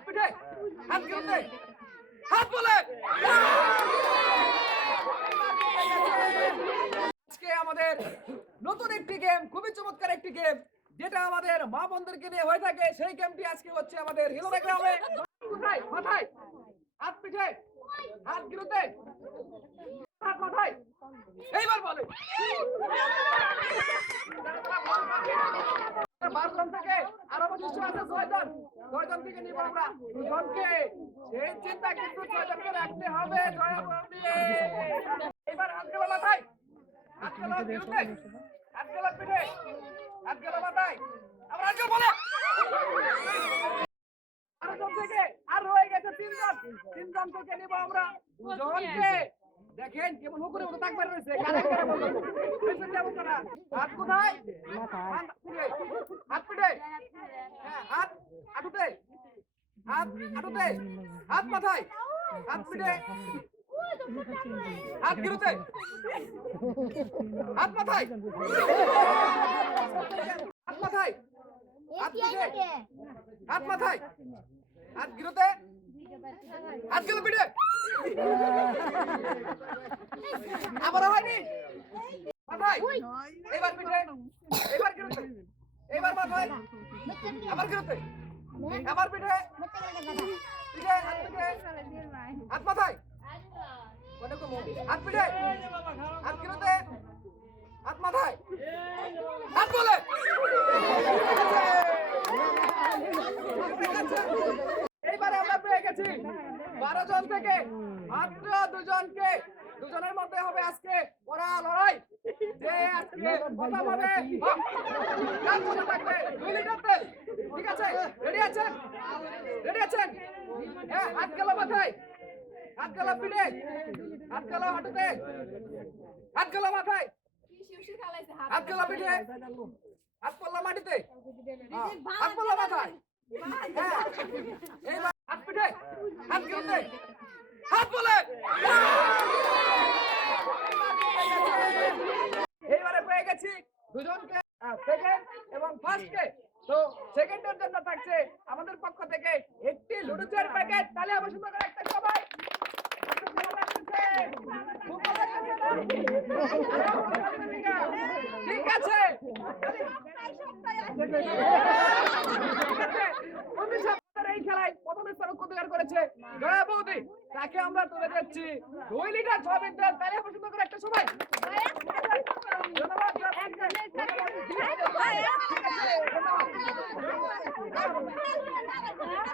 হাত পিঠে হাত গিরতে হাত বলে আজকে আমাদের নতুন একটি গেম খুবই চমৎকার একটি গেম যেটা আমাদের মা বোনদেরকে নিয়ে হয়ে থাকে। সেই গেমটি আজকে হচ্ছে আমাদের গ্রামে। হাত পিঠে? হাত এইবার বলে। আরও অবশিষ্ট আছে ছয়জন। ছয়জন থেকে নিব আমরা। দুজনকে সেই চিন্তা কিন্তু ছয়জনকে রাখতে হবে। এবার হাত মাথায়। বিরুদ্ধে পিঠে আবার হাত বলে। থেকে। আর রয়ে গেছে তিনজন। তিনজন থেকে নিব আমরা। দুজনকে। দেখেন কেমন হুকুরে মতো তাকবার রয়েছে। কোথায় হাত পিঠে হাত পিঠে হ্যাঁ, হাত হাঁটুতে হাত হাঁটুতে হাত মাথায়। হাত পিঠে। হাত গিরুতে। হাত মাথায়। হাত মাথায়। হাত পিঠে। হাত মাথায়। হাত গিরুতে। হাত গেল পিঠে। আবার হয়নি। মাথায়। এবার পিঠে। এবার গিরুতে। এবার মাথায়। আবার গিরুতে। আবার পিঠে। পিঠে, হাত মাথায়। কোনে কো হাত পিঠে। হাত গিরুতে হাত মাথায়। হাত বলে। এইবারে আমরা পেয়ে গেছি বারো জন থেকে মাত্র দুজনকে। দুজনের মধ্যে হবে আজকে ওরা লড়াই। যে আজকে প্রথম হবে। কার থাকবে? ঠিক আছে? রেডি আছেন? রেডি আছেন? হ্যাঁ হাত গেল মাথায়। হাত গেল পিঠে। হাত গেল হাঁটুতে। হাত গেল মাথায়। হাত গেল পিঠে। হাত পড়ল মাটিতে। হ্যাঁ, হাত পড়ল মাথায়। হ্যাঁ, হাত পিঠে। হাত গেলতে হাত বলে এইবারে পেয়ে গেছি দুজনকে সেকেন্ড এবং ফার্স্টকে তো সেকেন্ডের জন্য থাকছে আমাদের পক্ষ থেকে লুডুচের প্যাকেট তাহলে আবার সুন্দর করে একটা সবাই? ঠিক আছে। এই খেলায় প্রথম করেছে জয়া বৌদি। তাকে আমরা তুলে যাচ্ছি দুই লিটার ছয় মিনিট তাহলে সুন্দর করে একটা সবাই।